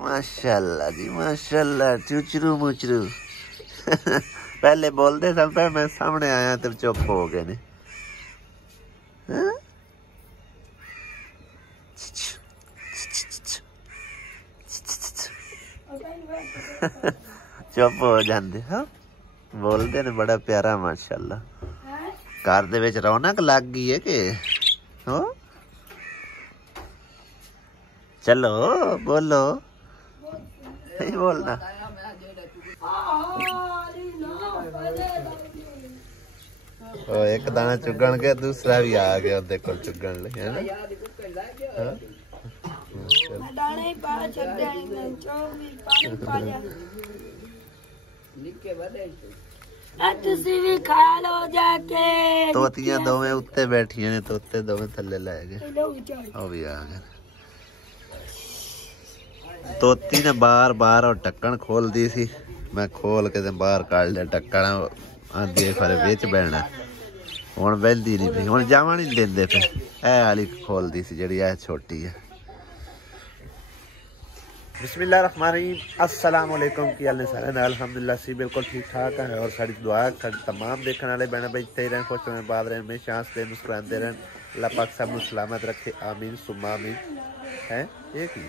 माशाल्लाह जी माशाल्लाह, चुचरू मुचरू। पहले बोलते सन पर मैं सामने आया तो चुप हो गए ने। चुप हो जाते हाँ, बोलते ने बड़ा प्यारा माशाल्लाह। घर दे विच रौनक लग गई है कि हो? चलो बोलो, नहीं बोलना। ओ एक दाना चुगण के दूसरा भी आ गया ओदे कोल चुगण ले, है ना? हाँ? तोतियां दोवें उत्ते बैठियां ने, तोते दोवें थल्ले लै गए, ओ भी आ गए। तोती ने बार बार और ढक्कन खोल दी सी, मैं खोल के ते बाहर काढ़ लिया ढक्कन। आंदी खरे बिच बहना, हुण बहंदी नहीं पई, हुण जावा नहीं देंदे पे। ए वाली खोल दी सी जिहड़ी ए छोटी है। बिस्मिल्लाहिर्रहमानिर्रहीम, अस्सलाम वालेकुम। की हाल ने सारे? अल्हम्दुलिल्लाह सी बिल्कुल ठीक ठाक है। और साड़ी दुआ साड़ी तमाम देखने वाले बहन भाई इत्थे ही रहन, खुश रहें, बात रहें, हमेशा हंसते मुस्कुराते रहें। अल्लाह पाक सब नूं सलामत रखे, आमीन सुम्मा आमीन। है ये की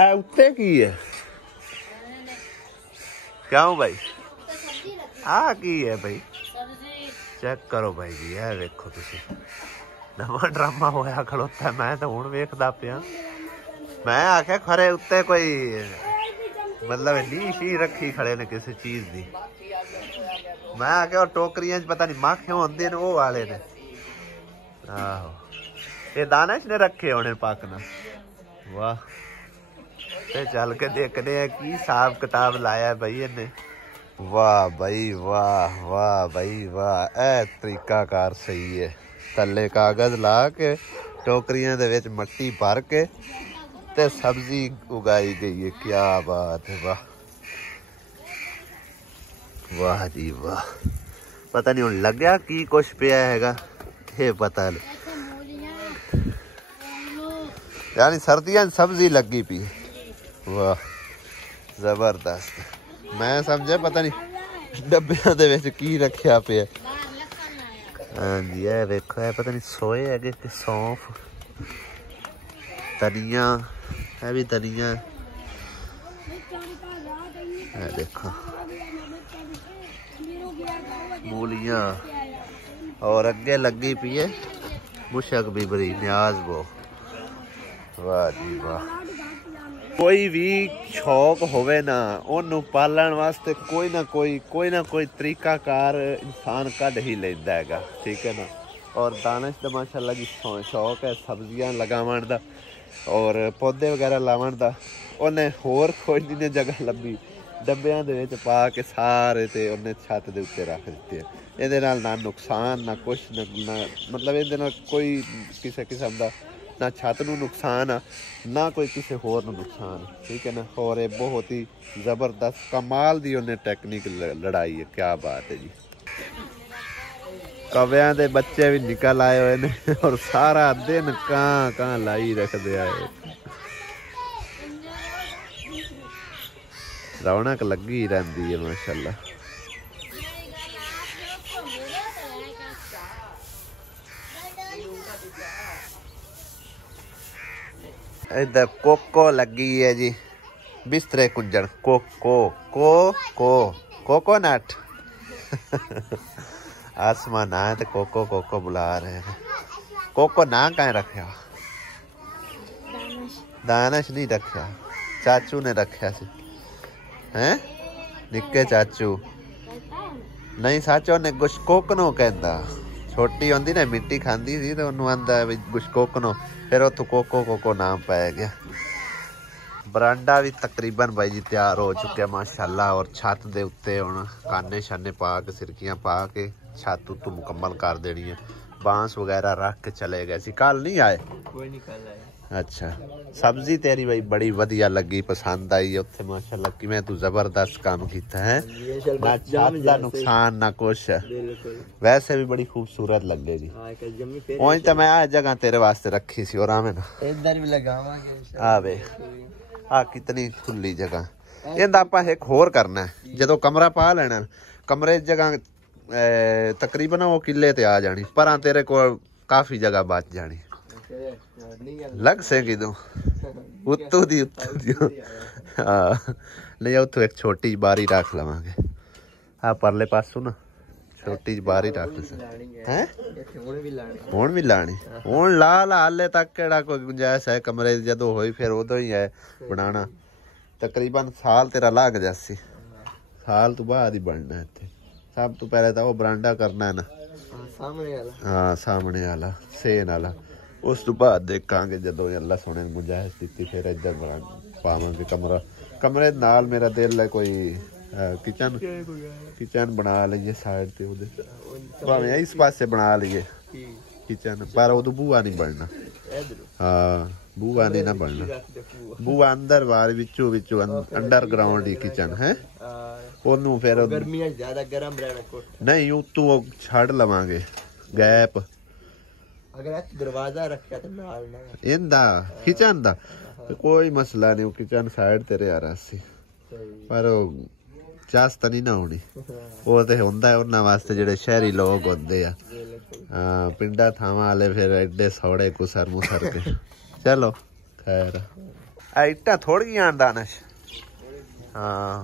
उत्ते की है? क्यों भाई आ की है भाई? चेक करो भाई जी, है वेखो तुसी नवा ड्रामा होया खड़ोता है। मैं तो हुण वेखदा पिया, मैं आख्या खरे उत्ते कोई मतलब ली शी रखी खड़े ने किसी चीज दी। मैं आख्या टोकरियां पता नहीं माखियां होंदी ने, वो वाले ने। आहो ये दानिश ने रखे होने पाकना। वाह, ते चल के देखने हैं की हिसाब किताब लाया भाई इन्हें। वाह भाई वाह, वाह भाई वाह, ए तरीकाकार सही है। थल्ले कागज ला के टोकरियां दे विच मट्टी भर के ते सब्जी उगाई गई है। क्या बात है, वाह वाह जी वाह। पता नहीं हुण लग्या की कुछ पिया हैगा, ये पता नहीं। यानी सर्दियां सब्जी लगी पी। वाह जबरदस्त। मैं समझे पता नहीं डब्बियां दे विच की रखिया पिया। हाँ जी, ये देखो है पता नहीं सोए है कि सौंफ, धनिया, है भी धनिया, देखो मूलियां, और अगे लगी पी है मुशक भी बड़ी न्याज वो। वाह जी वाह। कोई भी शौक होवे ना, ओनू पालन वास्ते कोई ना कोई तरीकाकार इंसान कढ़ ही लेंदा हैगा, ठीक है ना। और दानिश दा माशाअल्लाह जी शौक है सब्जियां लगावन दा और पौधे वगैरह लावन दा। उन्हें होर कोई नहीं जगह लभी, डब्बियां दे विच पा के सारे ते उन्हें छत दे उत्ते रख दिते। इहदे नाल ना नुकसान ना कुछ ना मतलब इहदे नाल कोई किसी किस्म दा ना छत नूं नुकसान आ ना कोई किसी होर नूं नुकसान, ठीक है ना। और ये बहुत ही जबरदस्त कमाल दी उन्हें टेक्निक लड़ाई है। क्या बात है जी। कव्यां दे बच्चे भी निकल आए हुए ने और सारा दिन कां लाई रखदे आए। रौनक लगी रहंदी है माशाल्लाह। इधर कोको लगी है जी, बिस्तरे कुंजन कोकोनट। आसमान आए तो कोको बुला रहे हैं। कोको ना कहीं रखा? दानिश नहीं रखा, चाचू ने रखा सी। हैं निक्के चाचू नहीं सच उन्हें गुशकोकनो कहंदा। छोटी होंदी ना मिट्टी खांदी सी तो उन्होंने आंदा गुशकोकनो, फिर उतो कोको नाम पाया गया। बरांडा भी तकरीबन भाई जी तैयार हो चुका है माशाल्लाह। और छत दे उत्ते हुण काने शाने पा के सिरकियां पा के छत उत्तों मुकम्मल कर देनी है। बांस वगैरह रख के चले गए सी, कल नहीं आए? कोई नहीं कल आया। अच्छा सब्जी तेरी भाई बड़ी वधिया लगी पसंद आई उत्थे माशाल्लाह कि मैं तू जबरदस्त काम किया है ना ज्यादा नुकसान ना कुछ वैसे भी बड़ी खूबसूरत लगेगी वही तो मैं आ जगह तेरे वास्ते रखी सी और आवे ना इधर भी लगावांगे आवे आ कितनी खुली जगह ਇਹਦਾ ਆਪਾਂ ਇੱਕ ਹੋਰ ਕਰਨਾ ਜਦੋਂ ਕਮਰਾ ਪਾ ਲੈਣਾ ਕਮਰੇ ਦੀ ਜਗ੍ਹਾ ਤਕਰੀਬਨ ਉਹ ਕਿੱਲੇ ਤੇ ਆ ਜਾਣੀ ਪਰਾਂ ਤੇਰੇ ਕੋਲ ਕਾਫੀ ਜਗ੍ਹਾ ਬਚ ਜਾਣੀ ਲੱਗ ਸੇਗੀ ਤੂੰ ਉੱਤੋਂ ਦੀ ਹਾਂ ਨਹੀਂ ਉੱਥੋਂ ਇੱਕ ਛੋਟੀ ਬਾਰੀ ਰੱਖ ਲਵਾਂਗੇ ਆ ਪਰਲੇ ਪਾਸੋਂ ਨਾ ਛੋਟੀ ਜਿਹੀ ਬਾਰੀ ਰੱਖ ਲੈ ਹੈ ਹੁਣ ਵੀ ਲਾਣੀ ਹੁਣ ਲਾ ਹਾਲੇ ਤੱਕ ਕਿਹੜਾ ਕੋਈ ਗੁੰਜਾਇਸ਼ ਹੈ ਕਮਰੇ ਦੀ ਜਦੋਂ ਹੋਈ ਫਿਰ ਉਦੋਂ ਹੀ ਹੈ ਬਣਾਉਣਾ तकरीबन साल तेरा लग जासी साल तो बाद ही बनना इत्थे सब तो पहले तो वो बरांडा करना है ना हाँ सामने वाला सेन वाला उस तो बाद देखांगे जदों अल्लाह सोने ने गुंजाइश दी फिर इधर पावांगे कमरा कमरे नाल मेरा दिल है कोई किचन बना लीए साइड ते उधर भावें इस पासे बना लीए किचन पर उदू बूआ नहीं बनना हाँ बूआ नहीं ना बनना बूआ अंदर बाहर विचों विचों अंडरग्राउंड ही किचन है ओनू फिर गर्मियां ज्यादा गर्म रहना नहीं उतों छड़ लवांगे गैप अगर दरवाजा रखा तो नाल ना इंदा किचन दा कोई मसला नहीं किचन साइड ते रहा रासी पर चास्त नहीं ना होनी वो तो हुंदा है उन्हां वास्ते जेड़े शहरी लोग होंदे आ हां पिंडा थावां वाले फिर एडे सौड़े कुसर मुसर के चलो खैर इट्टा थोड़ियां दानश हाँ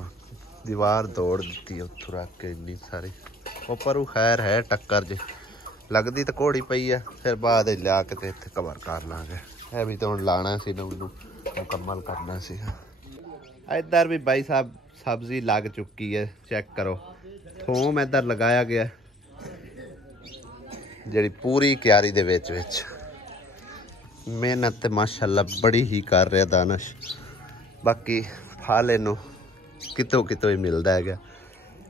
दीवार तोड़ दी उथों रख के इन्नी सारी ऊपर खैर है टक्कर जी लगती तो घोड़ी पई है फिर बाद लिया के इत्थे कवर कर लांगे है भी तो हुण लाना सी ना उन्नू मुकम्मल करना सी इधर भी भाई साहब सब्जी लग चुकी है चेक करो थोम इधर लगाया गया जी पूरी क्यारी दे विच मेहनत माशाअल्लाह बड़ी ही कर रहा दानश बाकी फल इनू कितों कितों ही मिलता है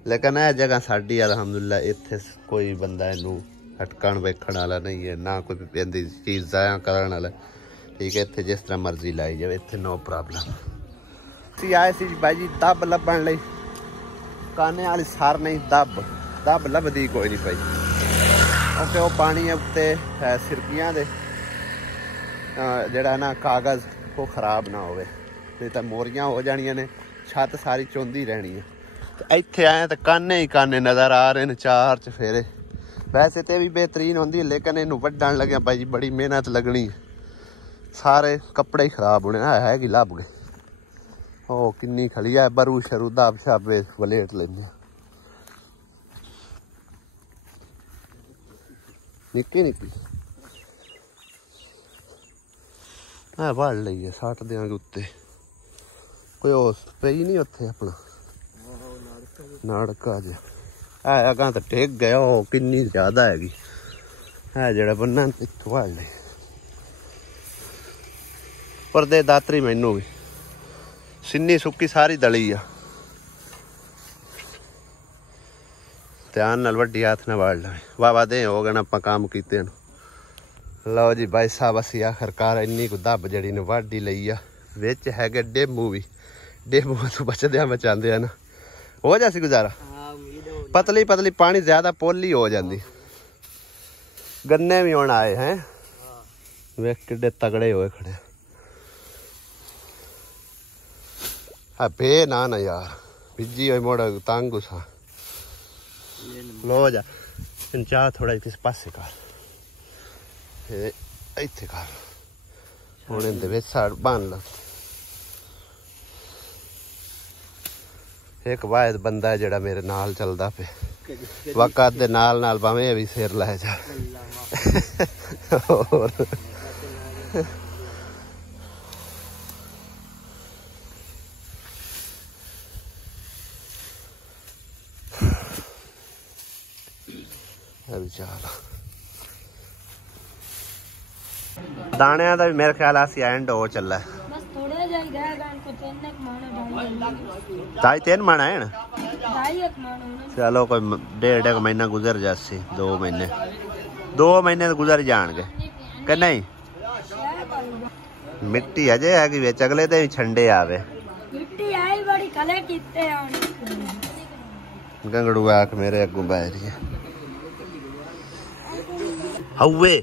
लेकिन यह जगह साड़ी अलहमदुलिल्लाह इत्थे कोई बंदा इनू हटकण वेखण वाला नहीं है ना कोई इहदी चीज़ ज़ाया करन वाला ठीक है इत्थे जिस तरह मर्जी लाई जाए इत्थे नो प्रॉब्लम सी आए सी भाई जी दब लभण लई काने वाली सर नहीं दब लभदी कोई नहीं पई क्योंकि वो पानी उत्ते सिरकियां दे जड़ा ना कागज़ वो खराब ना होवे नहीं तो मोरियां हो जानियां ने छत सारी चौंदी रहनी है इत्थे आए तो काने ही काने नज़र आ रहे हैं चार चफेरे वैसे तो भी बेहतरीन होंदी है लेकिन इनू वड्डण लग्या भाई जी बड़ी मेहनत लगनी है सारे कपड़े ही खराब होने है कि लभ गए ओ किन्नी खड़ी है बरू शरू दब शब वलेट लेने निक्की निक्की है वड़ लीए सट देंगे उत्ते कोई पई नहीं उत्थे अपना नाड़का जिहा है अगां तो टेक गया वो किन्नी ज्यादा हैगी है जेड़ा बन्ना इत्थों वड़ ले पर दे दातरी मैनू भी सिन्नी सुक्की सारी दली आ ध्यान नाल वड्डी हाथ ना वाड़ लवे वाह दे हो गए आपां काम कीते लो जी भाई साहब असी आखिरकार इन्नी को दब जड़ी ने वाढ़ी लई आ विच हैगे डेमू भी डेमू तो बचदे बचांदे ना हो जासी गुजारा पतली पतली पानी ज्यादा पोली हो जाती गन्ने भी हुण आए हैं वेख किड्डे तगड़े होए खड़े बे ना यार भिजी हुई मोड़ तंग सा लो जा चाह थोड़ा किस पासे कर इत्थे कर हुण इहदे विच साड़ बन ला एक वायद बंदा है जेड़ा मेरे नाल चलदा पे वक़्त दे नाल नाल भावें भी सिर लै जा और दाने का भी मेरे ख्याल एंड हो चला तीन मण है ना चलो कोई 1.5 महीना गुजर जासी 2 महीने तो गुजर जाएंगे कि नहीं ਮਿੱਟੀ ਅਜੇ ਹੈਗੀ ਵਿੱਚ, ਅਗਲੇ ਤੇ ਵੀ ਛੰਡੇ ਆਵੇ। ਮਿੱਟੀ ਆਈ ਬੜੀ ਕਲੇ ਕੀਤੇ ਹੁਣ ਗੰਗੜੂ ਆਖ ਮੇਰੇ ਅੱਗੋਂ ਬਹਿ ਰਹੀ ਹੈ। ਹਊਏ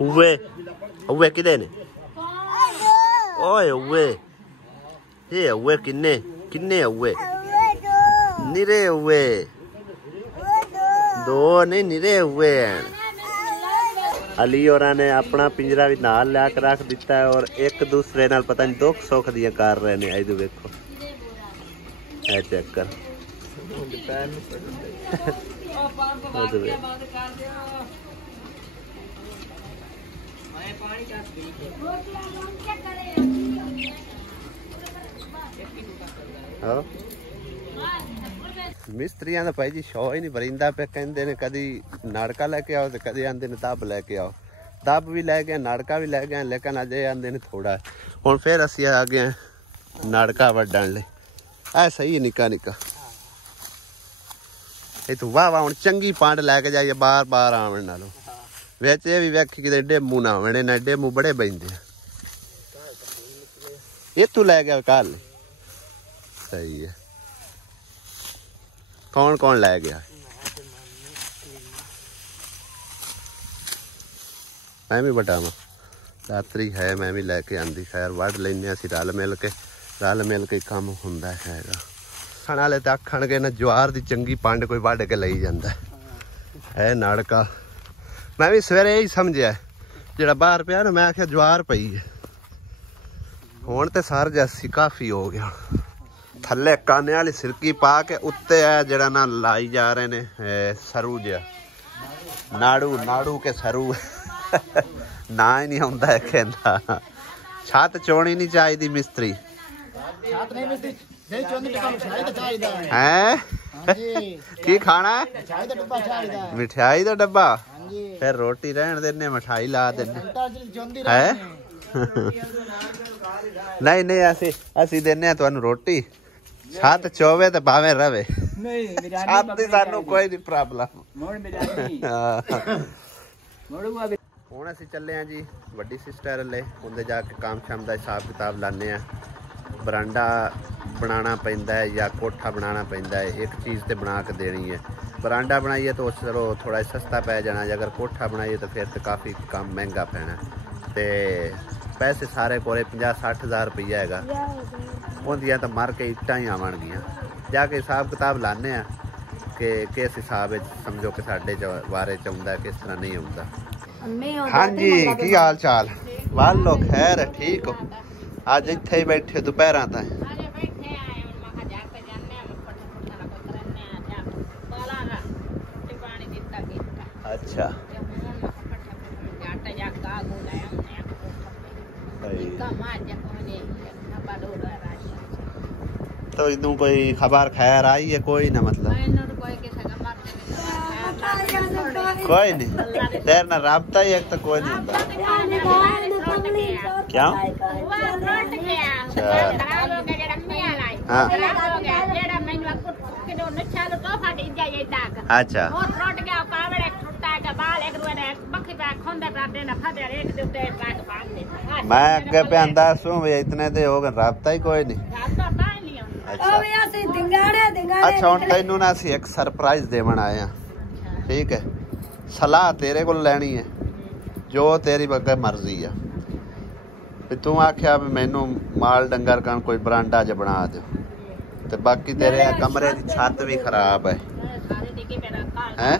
ਹਊਏ ਹਊਏ ਕਿਦੇ ਨੇ? ਓਏ ਹਊਏ ਇਹ ਹਊਏ ਕਿੰਨੇ ਕਿੰਨੇ ਹਊਏ? ਨਿਰੇ ਹਊਏ, ਦੋ नहीं निरे हुए हैं। अली और ने अपना पिंजरा भी नाल ला के रख दिता है और एक दूसरे नाल पता नहीं दुख सुख दियां कर रहे ने। इधर देखो ए चेक कर मिस्त्रियां दा भाई जी शौ ही नहीं भरिंदा पे। कहंदे ने कदी नाड़का लेके आओ ते कदी आंदे ने दब लेके आओ। दब भी लै गए, नाड़का भी लै गए, लेकिन अजे आंदे ने थोड़ा। हुण फिर असीं आ गए नाड़का वड्डण लई। ऐ सही है निक्का निक्का। ये तो वाह वाह हुण चंगी पांड लैके जाइए बार बार आवन नालों। विच ये भी वेखी किते डेमू ना होणे ना, डेमू बड़े बैंदे ये तू लै गया कल। सही है। कौन कौन लै गया? मैं भी बटावा रात्रि है, मैं भी लैके आंदी। खैर वढ़ लेने असीं रल मिल के काम हुंदा हैगा। खाण वाले तो आखणगे ना ज्वार दी चंगी पंड कोई वढ़ के लई जांदा है नाड़का। मैं भी सवेरे यही समझिया जिहड़ा बाहर पिया ना, मैं आख्या ज्वार पई है। हुण ते सर जैसी काफ़ी हो गया। थल्ले काने वाली सिरकी पा के उत्ते है जड़ा ना लाई जा रहे ने सरू जिहा नाड़ू नाड़ू के सरू ना ही नहीं आउंदा है कहंदा। छत चोनी नहीं चाहिदी मिस्त्री है। की खाना है? मिठाई दा डब्बा। फिर रोटी रहन देने, मिठाई ला देने है। नहीं नहीं असी देने तुहानू रोटी। छत चोवे तो भावे रवे, छत दी सानू कोई नहीं प्रॉब्लम। हुण असीं चले हैं जी वड्डी सिस्टर ले, उंदे जाके काम शाम दा हिसाब किताब लाने आ। बरांडा बनाना पैंदा है या कोठा बनाना पैंदा है, एक चीज़ तो बना के देनी है। बरांडा बनाइए तो चलो थोड़ा सस्ता पै जाना, अगर कोठा बनाइए तो फिर तो काफ़ी काम महंगा पैना। तो पैसे सारे कोले 50-60 हज़ार रुपया हैगा। उन्दियां तो मर के इट्टां ही आवणगियां। जाके हिसाब किताब लाने आ कि किस हिसाब समझो कि साडे बारे च आउंदा किस तरह नहीं आउंदा। हाँ जी की हाल चाल? वाल लो खैर ठीक हो? अज इत्थे ही बैठे दोपहर तक। अच्छा तो इदू कोई खबर खैर आई है? कोई ना मतलब कोई नहीं तेरे ना राबता ही एक तो कोई नहीं होता। क्या? अच्छा मैं अगे पे आंदा सू इतने ते हो गए राबता ही कोई नहीं। अच्छा हुण तैनू ना असीं एक सरप्राइज देवन आए हैं, ठीक है? सलाह तेरे को लैनी है, जो तेरी बगे मर्जी है। तू आख्या भी मैनू माल डंगर कन कोई बरांडा ज बना दो, तो बाकी तेरे कमरे की छत भी खराब है हैं?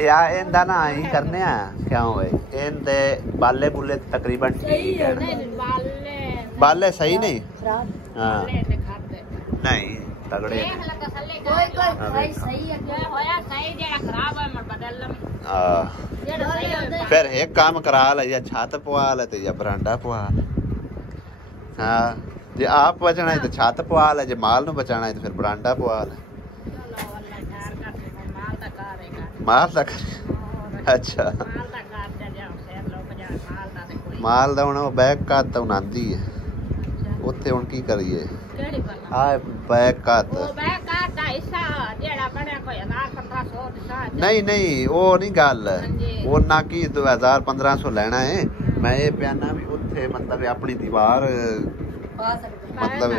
यार इंदा ना ही करने क्यों होए इनदे बाले बुले तकरीबन ठीक है ना? बाले सही नहीं? हाँ नहीं तगड़े फिर एक काम करा ले, या छत पवा ले या बरांडा पवा ले। हाँ जे आप बचना है तो छत पवा ले, जे माल नू बचाना है तो फिर बरांडा पवा ले। माल तक अच्छा माल दा हुण बैग का तो आंदी है उत्थे हुण की करिए? आ बैग का नहीं नहीं वो नहीं गल ਉਹਨਾਂ ਕੀ 2000-1500 ਲੈਣਾ ਹੈ। मैं ये प्याना भी उत्थे मतलब अपनी दीवार मतलब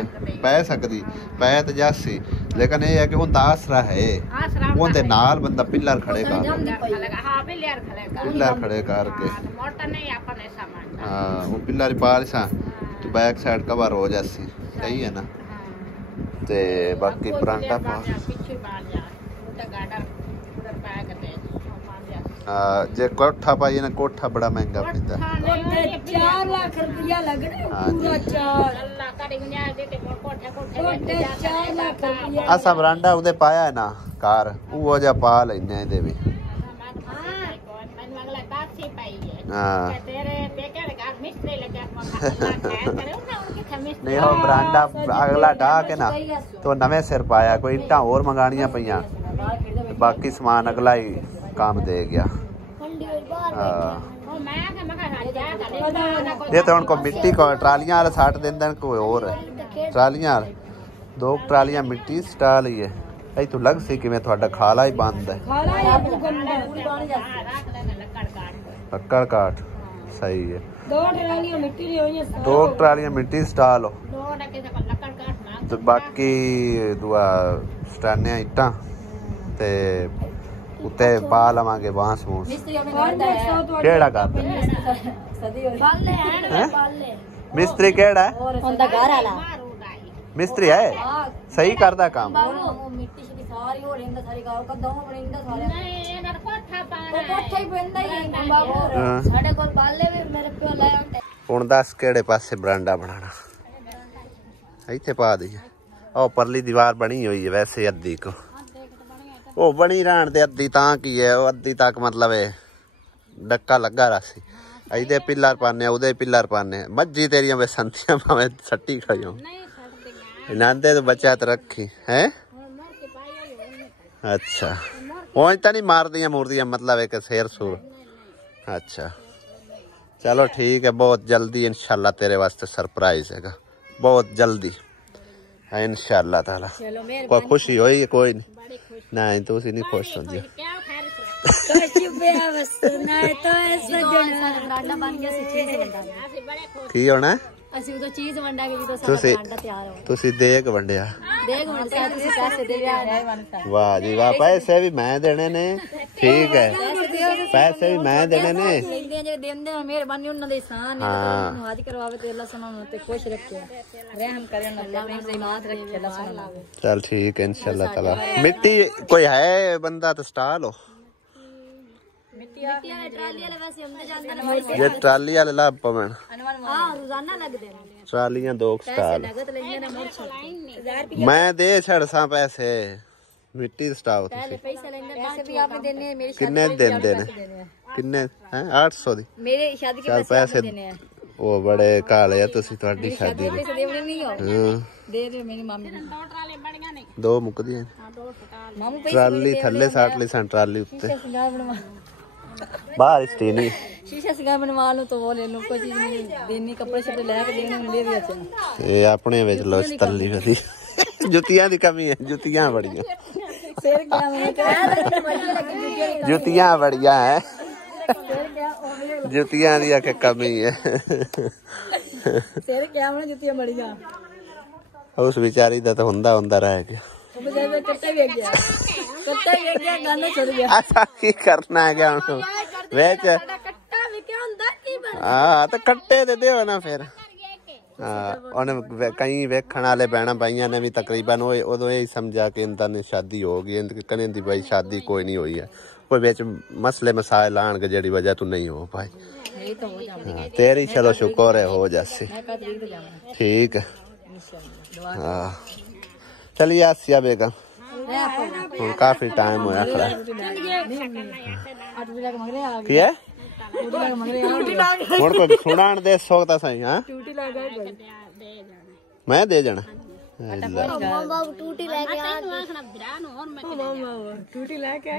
पै सकती पै तो जासी, लेकिन ये है कि उनका आसरा है, उनके नाल बंदा पिलर खड़े कर पिलर खड़े करके हाँ वो पिलर पा सा तो बैक साइड कवर हो जासी, सही है ना। ते बाकी परांठा जे कोठा पाइए ना, कोठा बड़ा महंगा पैंदा, 4 लाख रुपया लगना पूरा 4 लाख रुपया। असा बरांडा उदे पाया है ना कार वो जा पा लेने इहदे भी नहीं हो बरांडा अगला ढा के ना तो नवे सिर पाया, कोई ईंटा और मंगानियां पईयां, बाकी सामान अगला ही काम दे गया। ये तो उनको मिट्टी को ट्रालियां वाले साट देंदे न, कोई और ट्रालियां 2 ट्रालियां मिट्टी स्टाल ही है। ऐ तो लग सी कि मैं थोड़ा खाला ही बंद है, लक्कड़ काट सही है। 2 ट्रालियां मिट्टी दी होई है, 2 ट्रालियां मिट्टी स्टाल हो तो बाकी दुआ स्टाने ईटा ते उत्ते पा लवांगे बांस बूंस। केड़ा कर मिस्त्री केड़ा है, मिस्त्री है सही करदा काम। हुण दस केड़े पासे बरांडा बनाना, इत्थे पा दी ओ परली दीवार बनी हुई है वैसे अद्धी को वो बनी रहन दे, अद्धी तां की है वो अद्धी तक मतलब है डक्का लगा रहा इधे पिलर पाने उदे पिलर पाने। मज्जी तेरिया वे संतियां भावे सट्टी खड़ी हो नांदे तो बचत रखी है। अच्छा वो तो नहीं मार दिया मुर्दियां मतलब एक शेर सुर। अच्छा चलो ठीक है, बहुत जल्दी इंशाल्लाह तेरे वास्ते सरप्राइज हैगा, बहुत जल्दी है इंशाल्लाह ताला। कोई खुशी होई कोई नहीं तू सी नहीं खुश हो की होना देग वंडिया। वाह जी वाह, पैसे भी मैं देने ने, ठीक है पैसे भी मैं देने ने। चल ठीक है इंशाल्लाह ताला। मिट्टी कोई है बंदा तो स्टाल हो ये ट्राली वाले लाभ पवन ट्रालियां 2 स्टाल मैं दे छड़ सा पैसे मिट्टी स्टाल किन्ने देंदे ने किन्ने हैं 800 दी चल पैसे वो बड़े काले है तुसी ਤੁਹਾਡੀ शादी दो मुकदी है ट्राली थल्ले साट ली सन ट्राली उत्ते बाहर स्टीनी शीशा सिंगार बनवा लो तो वो ले लो, कोई चीज नहीं देनी, कपड़े शपड़े लेके देने ले भी अच्छे ये अपने विच लो तल्ली वदी जुतियां दी कमी है, जुतियां बड़ियां फिर क्या जुतियां बड़ियां है, जुतियां दी आके कमी है। फिर क्या होना जुतियां बड़ियां उस बेचारी दा तो हुंदा हुंदा रह गया, वो बेचारे कट्टे भी गया गाना चल गया। ऐसा की करना है क्या वेच हाँ तो कट्टे दे दो ना फिर। कई वेखण वाले भैन भाइयों ने भी तकरीबन उदों यही समझा कि इनका ने शादी होगी, कने दी भाई शादी कोई नहीं हुई है, कोई बेच मसले मसाइल आने जेड़ी वजह तू नहीं हो पाई। तेरी चलो शुक्र है हो जासी ठीक है। हाँ चलिए आसिया बेगम काफी टाइम होया खड़ा की है हुण कोई सुनाण दे सोता सही। हाँ मैं दे जाना टूटी लेके